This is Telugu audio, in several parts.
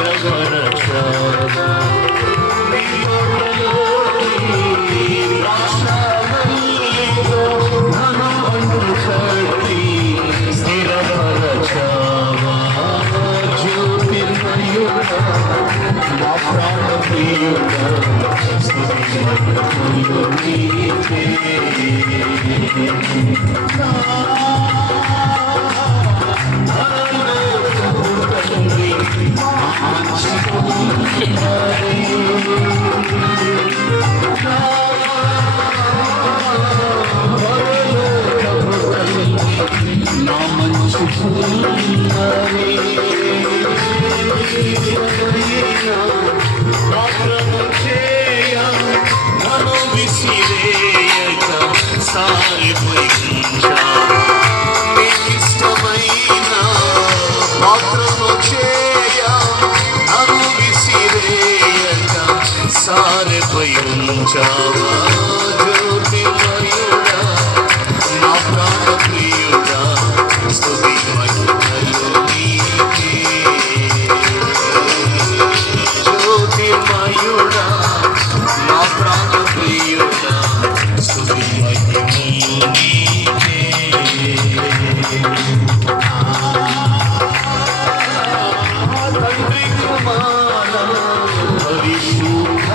స్థిరపరచావా నీ తోటలోని ద్రాక్షావల్లిలో ధనవంతు కట్టి స్థిరపరచావా జ్యోతిర్మయుడా నా ప్రాణప్రియుడా స్తుతిమహిమలు నీకే సారిపోయించావా జ్యోతిర్మయుడా నా ప్రాణప్రియుడా స్తుతి మహిమలు నీకే జ్యోతిర్మయుడా నా ప్రాణప్రియుడా స్తుతి మహిమలు నీకే తండ్రి కుమార పరిశుద్ధ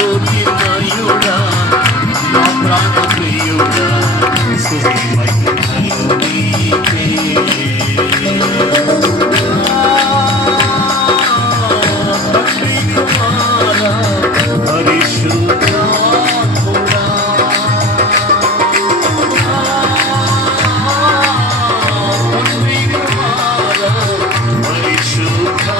జ్యోతిర్మయుడా నా ప్రాణప్రియుడా స్తుతి మహిమలు నీకే తండ్రి కుమార పరిశుద్ధాత్ముడా తండ్రి కుమార పరిశుద్ధాత్ముడా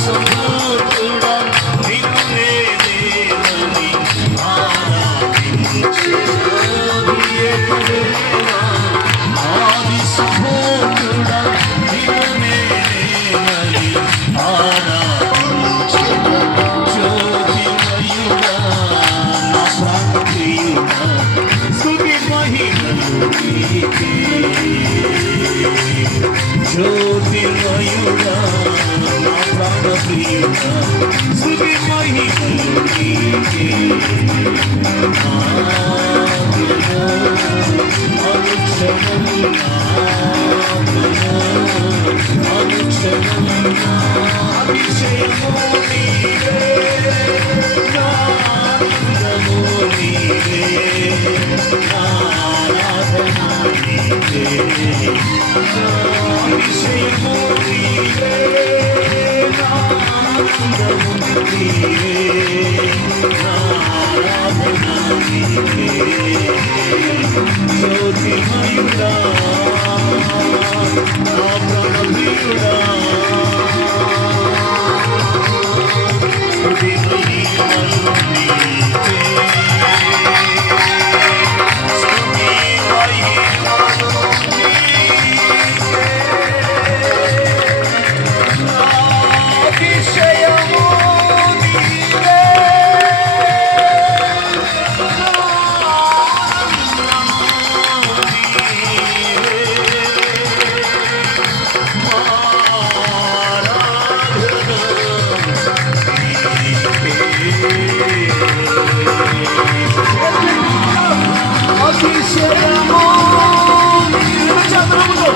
సమూర్తుడా నిన్నే దేవని ఆరాధించేదేవా ఆది సమూర్తుడా నిన్నే దేవని ఆరాధించేదేవా జ్యోతిర్మయుడా నా ప్రాణప్రియుడా స్తుతి మహిమలు నీకే జ్యోతిర్మయుడా నా ప్రాణప్రియుడా స్తుతి మహిమలు నీకే అతిశయము నీవే ఆనందము నీవే ఆరాధన నీవే అతిశయము నీవే ఆనందము నీవే ఆరాధన నీవే జ్యోతి ప్రియుడా నా ప్రాణప్రియుడా స్తుతి మహిమలు నీకే స్తుతి మహిమలు అతిశయము నీవే అతిశయము నీవే చంద్రములో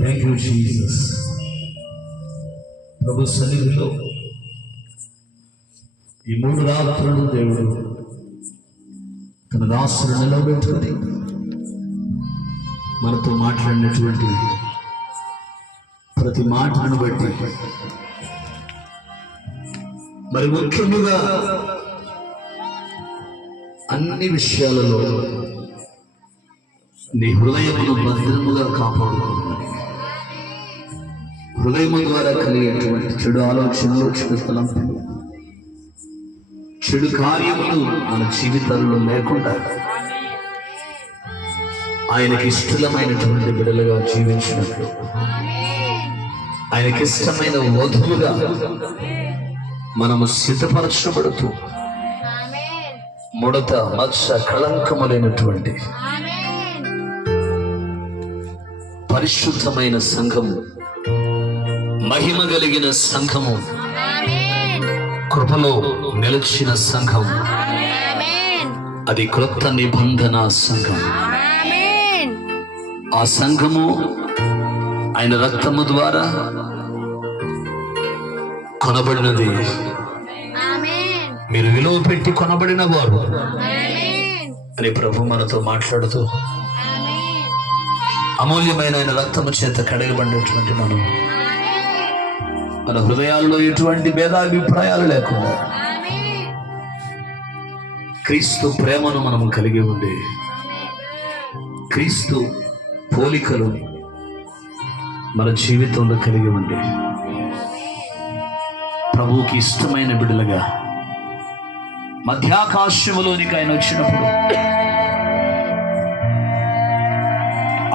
థ్యాంక్ యూ జీసస్. ప్రభు సన్నిధిలో ఈ 3 రాత్రులు దేవుడు తన దాసును నిలబెట్టుకొని మనతో మాట్లాడినటువంటి ప్రతి మాటను బట్టి మరి ముఖ్యముగా అన్ని విషయాలలో నీ హృదయమును భద్రముగా కాపాడుకోవాలి. హృదయము ద్వారా కలిగేటువంటి చెడు ఆలోచనలు, చెడు తలంపులు, చెడు కార్యములు మన జీవితాల్లో లేకుండా ఆయనకి ఇష్టమైనటువంటి బిడ్డలుగా జీవించినట్లు, ఆయనకి ఇష్టమైన వధువుగా మనము సిద్ధపరచబడుతూ ముడత మత్స కళంకము లేనటువంటి పరిశుద్ధమైన సంఘము, మహిమ కలిగిన సంఘము, కృపలో నిలిచిన సంఘం, అది క్రొత్త నిబంధన సంఘం. ఆ సంఘము ఆయన రక్తము ద్వారా కొనబడినది. మీరు విలువ పెట్టి కొనబడిన వారు అని ప్రభు మనతో మాట్లాడుతూ, అమూల్యమైన ఆయన రక్తము చేత కడగబడినటువంటి మనం మన హృదయాల్లో ఎటువంటి భేదాభిప్రాయాలు లేకుండా క్రీస్తు ప్రేమను మనము కలిగి ఉండి, క్రీస్తు పోలికలు మన జీవితంలో కలిగి ఉండి, ప్రభువుకి ఇష్టమైన బిడ్డలుగా మధ్యాకాశములోనికి ఆయన వచ్చినప్పుడు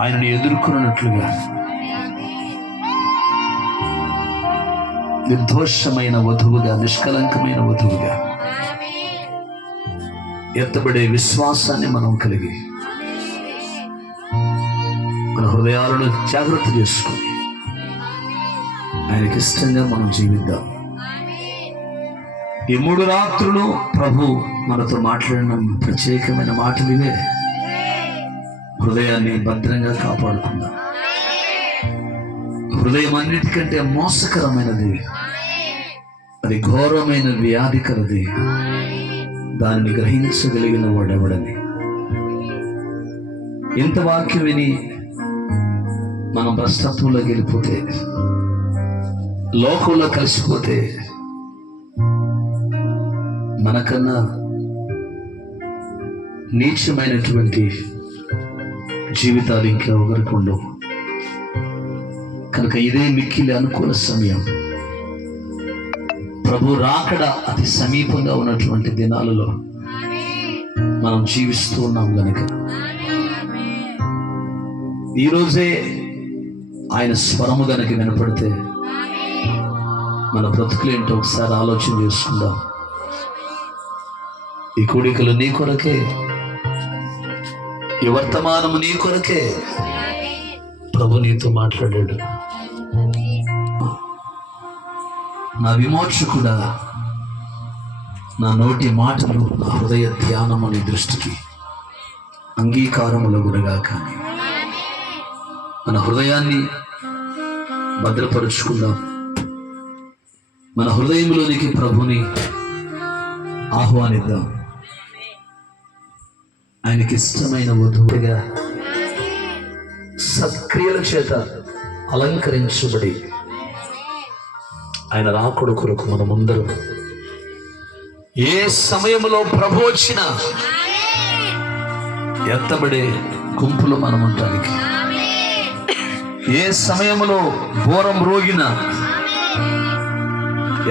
ఆయనను ఎదుర్కొన్నట్లుగా నిర్దోషమైన వధువుగా, నిష్కలంకమైన వధువుగా ఎత్తబడే విశ్వాసాన్ని మనం కలిగి మన హృదయాలను జాగ్రత్త చేసుకుని ఆయనకి ఇష్టంగా మనం జీవిద్దాం. ఈ 3 రాత్రులు ప్రభు మనతో మాట్లాడిన ప్రత్యేకమైన మాటలు ఇవే. హృదయాన్ని భద్రంగా కాపాడుకుందాం. హృదయం అన్నిటికంటే మోసకరమైనది, అది ఘోరమైన వ్యాధికరది. దానిని గ్రహించగలిగిన వాడెవడని. ఇంత వాక్యం విని మనం భ్రష్టత్వంలోకి వెళ్ళిపోతే, లోకంలో కలిసిపోతే మనకన్నా నీచమైనటువంటి జీవితాలు ఇంకెవరికి ఉండవు కనుక ఇదే మిక్కిలి అనుకూల సమయం. ప్రభు రాకడ అతి సమీపంగా ఉన్నటువంటి దినాలలో మనం జీవిస్తూ ఉన్నాం కనుక ఈరోజే ఆయన స్వరము గనక వినపడితే మన బ్రతుకులేంటో ఒకసారి ఆలోచన చేసుకుందాం. ఈ కూడికలు నీ కొరకే, ఈ వర్తమానము నీ కొరకే. ప్రభు నీతో మాట్లాడాడు. నా విమోచకుడా, నా నోటి మాటలు, నా హృదయ ధ్యానము నీ దృష్టికి అంగీకారములగునగా. కానీ మన హృదయాన్ని భద్రపరుచుకుందాం. మన హృదయంలోనికి ప్రభుని ఆహ్వానిద్దాం. ఆయనకి ఇష్టమైన వధువుగా సత్క్రియల చేత అలంకరించబడి ఆయన రాకుడు కొరకు మనమందరం ఏ సమయంలో ప్రభు వచ్చినా ఎత్తబడే గుంపులో మనం ఉండటానికి, ఏ సమయంలో ఘోరం రోగిన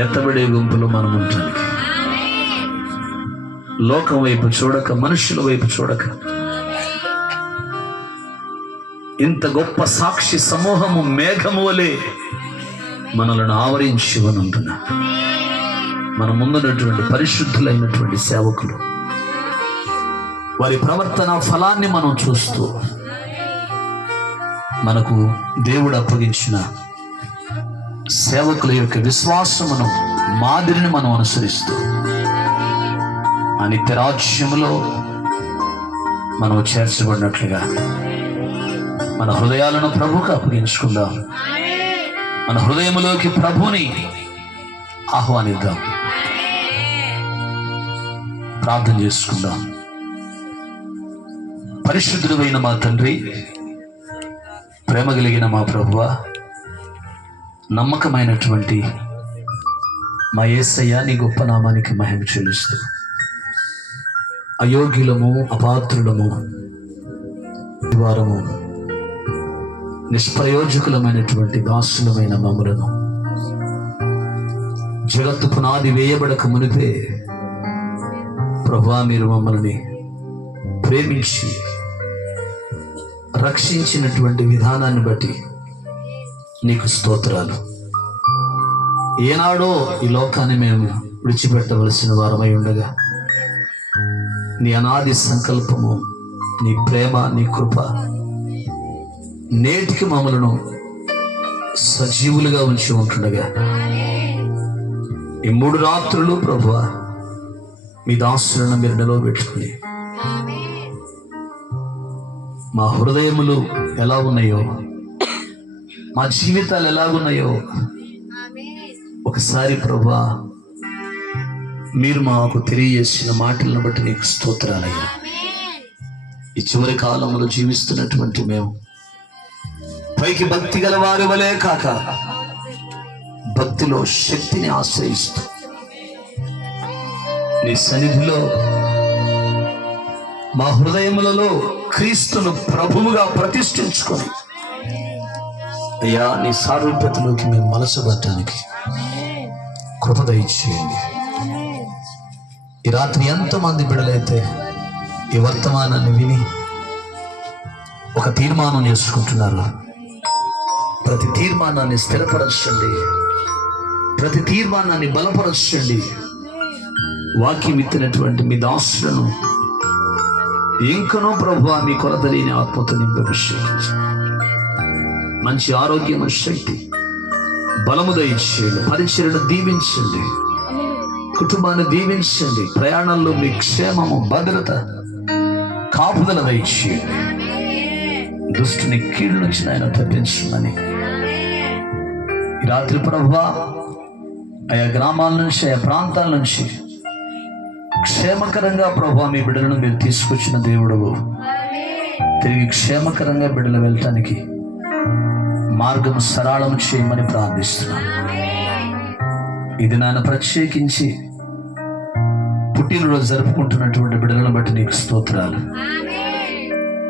ఎత్తబడే గుంపులో మనం ఉండటానికి, లోకం వైపు చూడక, మనుషుల వైపు చూడక, ఇంత గొప్ప సాక్షి సమూహము మేఘము వలె మనలను ఆవరించి ఉంటున్నా. మన ముందున్నటువంటి పరిశుద్ధులైనటువంటి సేవకులు, వారి ప్రవర్తన ఫలాన్ని మనం చూస్తూ మనకు దేవుడు అప్పగించిన సేవకుల యొక్క విశ్వాసమును, మాదిరిని మనం అనుసరిస్తూ ఆ నిత్య రాజ్యములో మనం చేర్చబడినట్లుగా మన హృదయాలను ప్రభువుకు అప్పగించుకుందాం. మన హృదయములోకి ప్రభుని ఆహ్వానిద్దాం. ప్రార్థన చేసుకుందాం. పరిశుద్ధుడైన మా తండ్రి, ప్రేమ కలిగిన మా ప్రభువా, నమ్మకమైనటువంటి మా యేసయ్య, నీ గొప్ప నామానికి మహిమ చెల్లిస్తూ, అయోగ్యులము, అపాత్రులము, వారము, నిష్ప్రయోజకులమైనటువంటి దాసులమైన మమ్ములను జగత్తు పునాది వేయబడక మునిపే ప్రభువా మీరు మమ్మల్ని ప్రేమించి రక్షించినటువంటి విధానాన్ని బట్టి నీకు స్తోత్రాలు. ఏనాడో ఈ లోకాన్ని మేము విడిచిపెట్టవలసిన వారమై ఉండగా నీ అనాది సంకల్పము, నీ ప్రేమ, నీ కృప నేటికి మమ్మలను సజీవులుగా ఉంచి ఉంటుండగా ఈ 3 రాత్రులు ప్రభువా మీ దాసులను మీరు నిలవబెట్టుకుని మా హృదయములు ఎలా ఉన్నాయో, మా జీవితాలు ఎలాగున్నాయో ఒకసారి ప్రభువా మీరు మాకు తెలియజేసిన మాటలను బట్టి నీకు స్తోత్రాలయ్యా. ఈ చివరి కాలంలో జీవిస్తున్నటువంటి మేము పైకి భక్తి గల వారి వలే కాక భక్తిలో శక్తిని ఆశ్రయిస్తూ నీ సన్నిధిలో మా హృదయములలో క్రీస్తును ప్రభువుగా ప్రతిష్ఠించుకొని అయ్యా నీ సారూప్యతలోకి మేము మలసబట్టడానికి కృప దయచేయండి. ఈ రాత్రి ఎంతమంది బిడ్డలైతే ఈ వర్తమానాన్ని విని ఒక తీర్మానం చేసుకుంటున్నారు, ప్రతి తీర్మానాన్ని స్థిరపరచండి, ప్రతి తీర్మానాన్ని బలపరచండి. వాక్యం ఇచ్చినటువంటి మీ దాసులను ఇంకనూ ప్రభువా మీ కొరత లేని ఆత్మతో నింపభిషేకించండి. మంచి ఆరోగ్యము, శక్తి, బలము దయచేయండి. పరిచర్యను దీవించండి, కుటుంబాన్ని దీవించండి. ప్రయాణంలో మీ క్షేమము, భద్రత, కాపుదల దయచేయండి. దుష్టుని కీడు నుంచి ఆయన తప్పించమని ఈ రాత్రి ప్రభువా ఆయా గ్రామాల నుంచి, ఆయా ప్రాంతాల నుంచి క్షేమకరంగా ప్రభువా మీ బిడ్డలను మీరు తీసుకొచ్చిన దేవుడు, తిరిగి క్షేమకరంగా బిడ్డలు వెళ్ళటానికి మార్గం సరళం చేయమని ప్రార్థిస్తున్నాను. ఇది నాన్న ప్రత్యేకించి పుట్టినరోజు జరుపుకుంటున్నటువంటి బిడ్డలను బట్టి నీకు స్తోత్రాలు.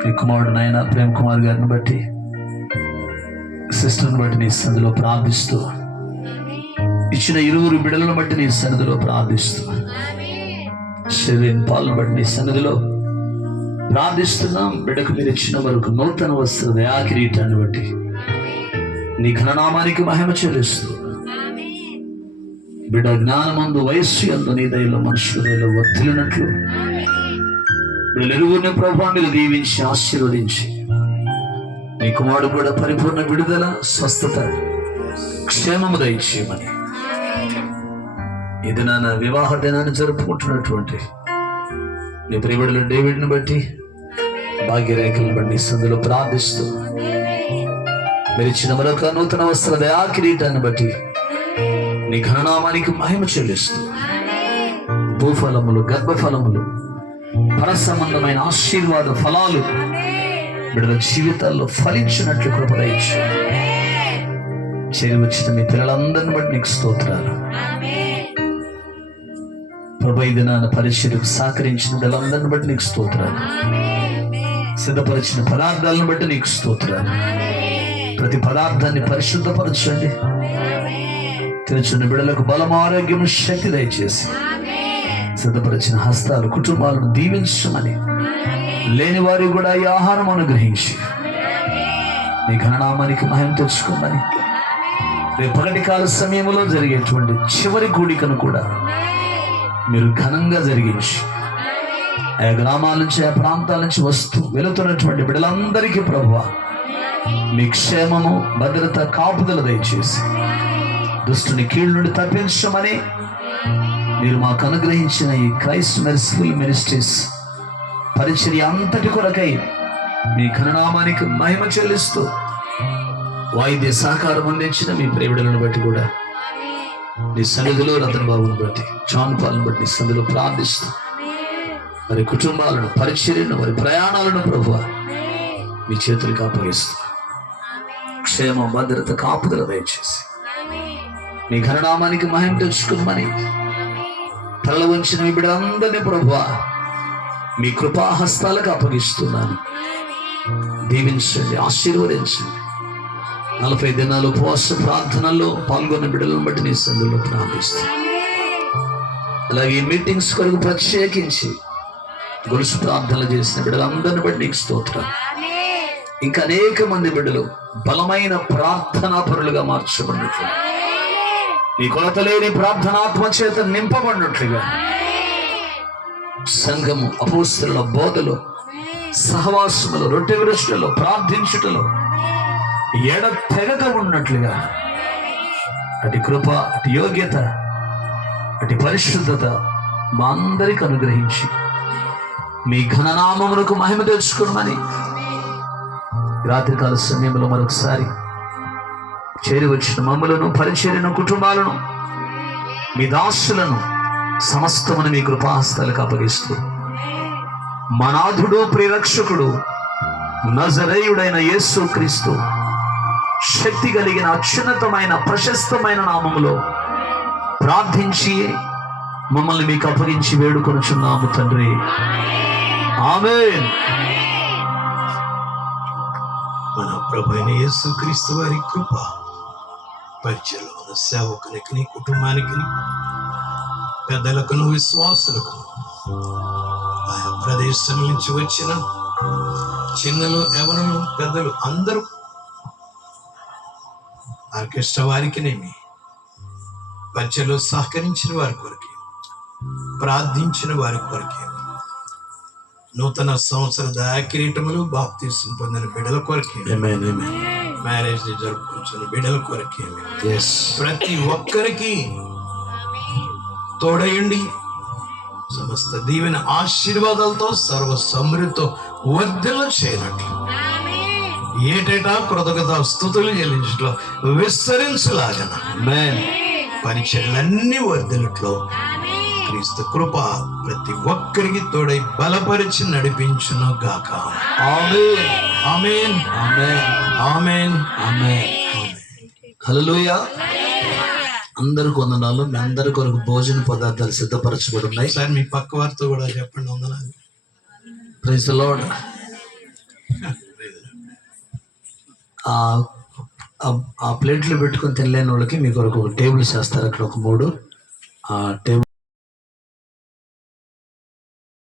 నీ కుమారుడు నాయన ప్రేమ్ కుమార్ గారిని బట్టి, సిస్టర్ని బట్టి నీ సన్నిధిలో ప్రార్థిస్తూ, ఇచ్చిన 20 బిడ్డలను బట్టి నీ సన్నిధిలో ప్రార్థిస్తూ, షెరీన్ పాల్ని బట్టి నీ సన్నిధిలో ప్రార్థిస్తున్నాం. బిడ్డకు మీరు ఇచ్చిన వరకు నూతన వస్త్ర దయా కిరీటాన్ని బట్టి నీ ఘననామానికి మహిమ చెల్లిస్తూ, బిడ్డ జ్ఞానమందు వయస్సు యందు నీ దయలో మనుషుల దయలో వర్తిల్లినట్లు వీళ్ళెరుగురిని ప్రభావ మీద దీవించి ఆశీర్వదించి, నీ కుమారుడు కూడా పరిపూర్ణ విడుదల, స్వస్థత, క్షేమము దయచేయమని ఈ దినాన వివాహ దినాన్ని జరుపుకుంటున్నటువంటి నీ ప్రియబిడ్డలు డేవిడ్ని బట్టి, భాగ్యరేఖలను బట్టి సందులో ప్రార్థిస్తూ, మీరు ఇచ్చిన మరొక నూతన వస్త్ర దయా కిరీటాన్ని బట్టి నీ ఘననామానికి మహిమ చెల్లిస్తూ, భూఫలములు, గర్భఫలములు, పరసంబంధమైన ఆశీర్వాద ఫలాలు బిడ్డల జీవితాల్లో ఫలించినట్లు కృప దయచేయండి. చేరి వచ్చిన మీ పిల్లలందరిని బట్టి నీకు స్తోత్రాలు ప్రభు. ఈ దినాన పరిచర్యకు సహకరించిన బిడ్డలందరిని బట్టి నీకు స్తోత్రాలు. సిద్ధపరిచిన పదార్థాలను బట్టి నీకు స్తోత్రాలు. ప్రతి పదార్థాన్ని పరిశుద్ధపరచండి. తెరుచున్న బిడ్డలకు బలము, ఆరోగ్యము, శక్తి దయచేసి సిద్ధపరిచిన హస్తాలు, కుటుంబాలను దీవించమని, లేని వారికి కూడా ఈ ఆహారం అనుగ్రహించి నీ ఘననామానికి మహిమ తెచ్చుకోమని, రేపు పగటి కాల సమయంలో జరిగేటువంటి చివరి కూడికను కూడా మీరు ఘనంగా జరిగించి, ఆ గ్రామాల నుంచి, ఆ ప్రాంతాల నుంచి వస్తూ వెళుతున్నటువంటి బిడ్డలందరికీ ప్రభువా మీ క్షేమము, భద్రత, కాపుదల దయచేసి దుష్టుని కీళ్ళ నుండి తప్పించమని మీరు మాకు అనుగ్రహించిన ఈ క్రైస్ట్ మెర్సిఫుల్ మినిస్ట్రీస్ పరిచర్య అంతటి కొరకై మీ ఘననామానికి మహిమ చెల్లిస్తూ, వాయిద్య సహకారం అందించిన మీ ప్రేమిడులను బట్టి కూడా నీ సన్నిధిలో, రతన్ బాబుని బట్టి, జాన్ పాల్ని బట్టి నీ సన్నిధిలో ప్రార్థిస్తూ, వారి కుటుంబాలను, పరిచర్యను, వారి ప్రయాణాలను ప్రభువా మీ చేతులకు అప్పగిస్తూ, క్షేమ, భద్రత, కాపుదల దయచేసి నీ ఘననామానికి మహిమ తెచ్చుకోమని తల వంచిన మీ బిడ్డలందరినీ ప్రభువా మీ కృపాహస్తాలకు అప్పగిస్తున్నాను. దీవించండి, ఆశీర్వదించండి. 40 దినాలు ఉపవాస ప్రార్థనల్లో పాల్గొన్న బిడ్డలను బట్టి నీ సన్నిధిలో ప్రార్థిస్తాను. అలాగే మీటింగ్స్ కొరకు ప్రత్యేకించి గొలుసు ప్రార్థనలు చేసిన బిడ్డలందరిని బట్టి నీకు స్తోత్రం. ఇంకా అనేక మంది బిడ్డలు బలమైన ప్రార్థనా పరులుగా మార్చబడినట్లు, నీ కొలత లేని ప్రార్థనాత్మ చేత నింపబడినట్లుగా సంఘము, అపోస్తలుల బోధలో, సహవాసములో, రొట్టె విరుచుటలో, ప్రార్థించుటలో ఎడతెగక ఉన్నట్లుగా అటు కృప, అటు యోగ్యత, అటు పరిశుద్ధత మా అందరికి అనుగ్రహించి మీ ఘననామమునకు మహిమ తెచ్చుకోమని రాత్రికాల సమయంలో మరొకసారి చేరి వచ్చిన మమ్ములను, పరిచర్యను, కుటుంబాలను, మీ దాసులను సమస్తమును మీ కృపాహస్తాలకు అప్పగిస్తూ, మనాథుడు, ప్రియరక్షకుడు, నజరేయుడైన యేసు క్రీస్తు శక్తి కలిగిన అత్యున్నతమైన ప్రశస్తమైన నామములో ప్రార్థించి మమ్మల్ని మీకు అప్పగించి వేడుకొనుచున్నాము తండ్రి. ఆమేన్. మన ప్రభువైన యేసు క్రీస్తు వారి కృప, పరిచర్యలో ఉన్న సేవకునికి, నీ కుటుంబానికి, పెద్దలకును, విశ్వాసులకు, ఆయా ప్రదేశం నుంచి వచ్చిన చిన్నలు, యవనులు, పెద్దలు అందరూ, ఆర్కెస్ట్రా వారికినేమి, పరిచర్యలో సహకరించిన వారి కొరకే, ప్రార్థించిన వారి కొరకే, నూతన సంవత్సర దయాకిరీటములు, బాప్తీసం పొందిన బిడ్డల కొరకే, మ్యారేజ్ జరుపుకుంటున్న బిడ్డల కొరకే, ప్రతి ఒక్కరికి తోడయండి. సమస్త దీవెన ఆశీర్వాదాలతో, సర్వ సమృద్ధితో వర్ధిల్ల చేయనట్లు, ఏటేటా కృతజ్ఞత స్తుతులు చెల్లించట్లో విస్తరించలాగన పరిచర్యలన్నీ వర్ధిల్లట్లో క్రీస్తు కృప ప్రతి ఒక్కరికి తోడై బలపరిచి నడిపించును గాక. ఆమేన్, ఆమేన్, ఆమేన్, ఆమేన్, ఆమేన్. హల్లెలూయా. అందరికి వందనాలు. మీ అందరి కొరకు భోజన పదార్థాలు సిద్ధపరచబడి ఉన్నాయి. ఒకసారి మీ పక్క వారితో కూడా చెప్పండి వందనాలు. Praise the Lord. ఆ ప్లేట్లు పెట్టుకొని తినలేని వాళ్ళకి మీ కొరకు ఒక టేబుల్ చేస్తారు. అక్కడ ఒక 3 ఆ టేబుల్